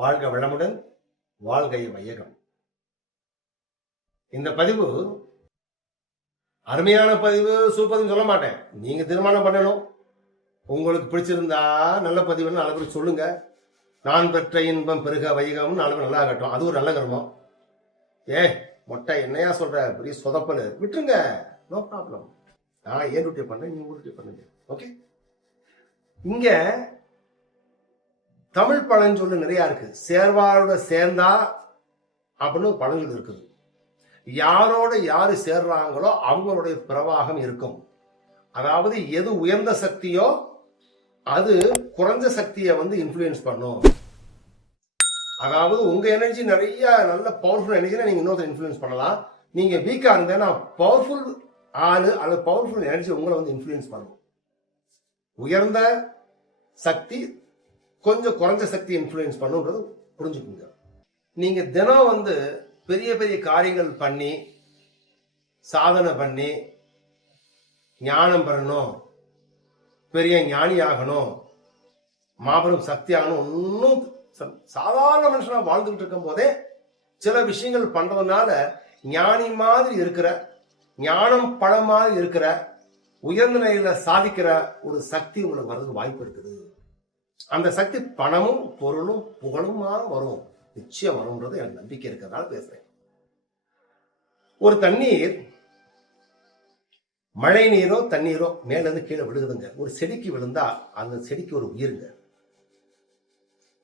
வாழ்க வளமுடன், வாழ்க வையகம். இந்த பதிவு அருமையான பதிவு, சூப்பர்னு சொல்ல மாட்டேன். நீங்க தீர்மானம் பண்ணணும். உங்களுக்கு பிடிச்சிருந்தா நல்ல பதிவுன்னு நாலு பேர் சொல்லுங்க. நான் பெற்ற இன்பம் பெருக வையகம், நாலு பேர் நல்லா ஆகட்டும். அது ஒரு நல்ல கர்மம். மொட்டை என்னையா சொல்ற, பெரிய சொதப்பல் விட்டுருங்க, நோ ப்ராப்ளம். நான் ஏன் டியூட்டி பண்றேன், நீங்க டியூட்டி பண்ணுங்க. ஓகே. இங்க தமிழ் பழஞ்சொல்லு நிறைய இருக்கு. சேர்வாரோட சேர்ந்தா அப்படின்னு பழஞ்சொல்லு இருக்குது. யாரோட யாரு சேர்றாங்களோ அவங்களுடைய பிரவாகம் இருக்கும். அதாவது எது உயர்ந்த சக்தியோ அது குறைஞ்ச சக்தியை இன்ஃப்ளூயன்ஸ் பண்ணும். அதாவது உங்க எனர்ஜி நிறைய நல்ல பவர்ஃபுல் எனர்ஜினா நீங்க இன்னொருத்தர் இன்ஃப்ளூயன்ஸ் பண்ணலாம். நீங்க வீக்கா இருந்தேன்னா பவர்ஃபுல் ஆளு அல்லது பவர்ஃபுல் எனர்ஜி உங்களை இன்ஃப்ளூயன்ஸ் பண்ணும். உயர்ந்த சக்தி கொஞ்சம் குறைஞ்ச சக்தி இன்ஃப்ளூயன்ஸ் பண்ணுன்றது புரிஞ்சுக்குங்க. நீங்க தினம் பெரிய பெரிய காரியங்கள் பண்ணி சாதனை பண்ணி ஞானம் பெறணும், பெரிய ஞானி ஆகணும், மாபெரும் சக்தி ஆகணும், ஒன்னும் சாதாரண மனுஷனா வாழ்ந்துகிட்டு இருக்கும் போதே சில விஷயங்கள் பண்றதுனால ஞானி மாதிரி இருக்கிற, ஞானம் பழம் மாதிரி இருக்கிற, உயர்ந்த நிலையில சாதிக்கிற ஒரு சக்தி உங்களுக்கு வர்றதுக்கு வாய்ப்பு இருக்குது. அந்த சக்தி பணமும் பொருளும் புகழுமா வரும், நிச்சயம் வரும்ன்றது எனக்கு நம்பிக்கை இருக்கிறதுனால பேசுறேன். ஒரு தண்ணீர், மழை நீரோ தண்ணீரோ மேல இருந்து கீழே விழுகுதுங்க. ஒரு செடிக்கு விழுந்தா அந்த செடிக்கு ஒரு உயிருங்க.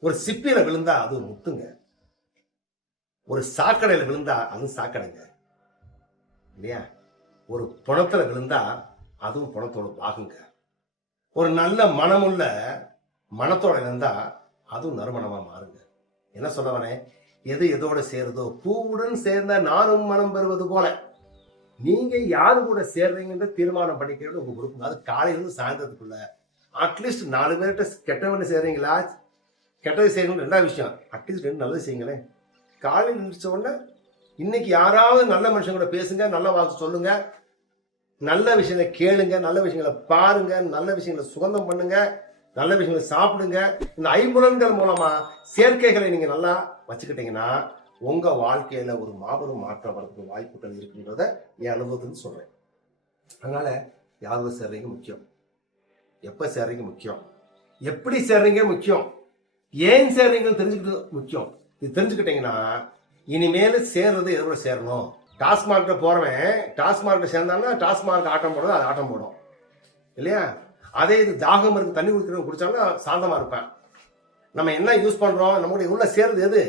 ஒரு சிப்பியில விழுந்தா அது ஒரு முத்துங்க. ஒரு சாக்கடையில விழுந்தா அது சாக்கடைங்க இல்லையா? ஒரு பணத்துல விழுந்தா அதுவும் பணத்தோட பாகுங்க. ஒரு நல்ல மனமுள்ள மனத்தோட இருந்தா அதுவும் நறுமணமா மாறுங்க. என்ன சொல்லவனே, எது எதோட சேருதோ, பூவுடன் சேர்ந்த நானும் மனம் பெறுவது போல நீங்க யாரு கூட சேர்றீங்கன்ற தீர்மானம் பண்ணிக்கிறது உங்க குரூப். அது காலையிலிருந்து சாயந்தரத்துக்குள்ள அட்லீஸ்ட் 4 பேர்கிட்ட கெட்டவன்னு சேர்றீங்களா, கெட்டது செய்யணும் ரெண்டாவது விஷயம், அட்லீஸ்ட் 2 நல்லது செய்யுங்களேன். காலையில் நினைச்ச உடனே இன்னைக்கு யாராவது நல்ல மனுஷங்க கூட பேசுங்க, நல்ல வாக்கு சொல்லுங்க, நல்ல விஷயங்களை கேளுங்க, நல்ல விஷயங்களை பாருங்க, நல்ல விஷயங்களை சுகந்தம் பண்ணுங்க, நல்ல விஷயங்களை சாப்பிடுங்க. இந்த ஐம்புலன்கள் மூலமா சேர்க்கைகளை நீங்க நல்லா வச்சுக்கிட்டீங்கன்னா உங்க வாழ்க்கையில ஒரு மாபெரும் மாற்றம் வரதுக்கு வாய்ப்புகள் இருக்குன்றத என் அனுபவத்துக்கு சொல்றேன். அதனால யாரோட சேர்றீங்க முக்கியம், எப்ப சேர்றீங்க முக்கியம், எப்படி சேர்றீங்க முக்கியம், ஏன் சேர்றீங்கன்னு தெரிஞ்சுக்கிட்டு முக்கியம். இது தெரிஞ்சுக்கிட்டீங்கன்னா இனிமேல சேர்றது எதோட சேரணும். டாஸ்மார்க்ல போறவன் டாஸ்மார்க்ல சேர்ந்தான்னா டாஸ்மார்க் ஆட்டம் போடுறது, அது ஆட்டம் போடும் இல்லையா? அதே இது தாகம் இருக்கு தண்ணி குடிக்கிறவங்க குடிச்சாலும் சாந்தமா இருப்பேன். நம்ம என்ன யூஸ் பண்றோம், நம்மளுடைய உள்ள சேர்றது எது?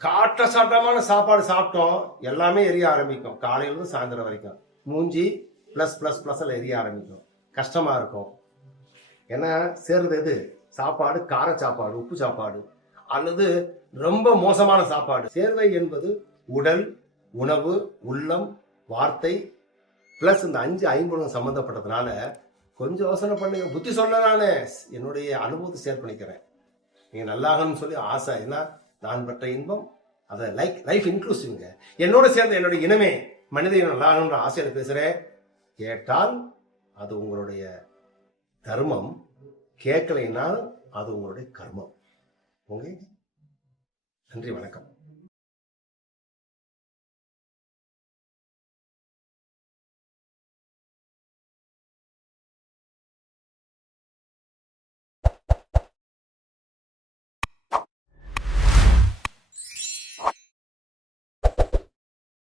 காட்ட சாட்டமான சாப்பாடு சாப்பிட்டோம் எல்லாமே எரிய ஆரம்பிக்கும். காலையிலிருந்து சாயந்தரம் வரைக்கும் மூஞ்சி பிளஸ் பிளஸ் பிளஸ் எரிய ஆரம்பிக்கும், கஷ்டமா இருக்கும். ஏன்னா சேர்றது எது? சாப்பாடு, கார சாப்பாடு, உப்பு சாப்பாடு அல்லது ரொம்ப மோசமான சாப்பாடு. சேர்வை என்பது உடல், உணவு, உள்ளம், வார்த்தை பிளஸ் இந்த 5 ஐம்புலன்கள் சம்பந்தப்பட்டதுனால கொஞ்சம் யோசனை பண்ணுங்க. புத்தி சொல்ல நானே என்னுடைய அனுபவத்தை ஷேர் பண்ணிக்கிறேன். நீங்க நல்லாகணும்னு சொல்லி ஆசை, ஏன்னா நான் பெற்ற இன்பம் அதை லைஃப் இன்க்ளூசிவ்ங்க. என்னோட சேர்ந்த என்னுடைய இனமே மனித இனம் நல்லாகணுன்ற ஆசையில பேசுறேன். கேட்டால் அது உங்களுடைய தர்மம், கேட்கலைன்னா அது உங்களுடைய கர்மம். ஓகே, நன்றி, வணக்கம்.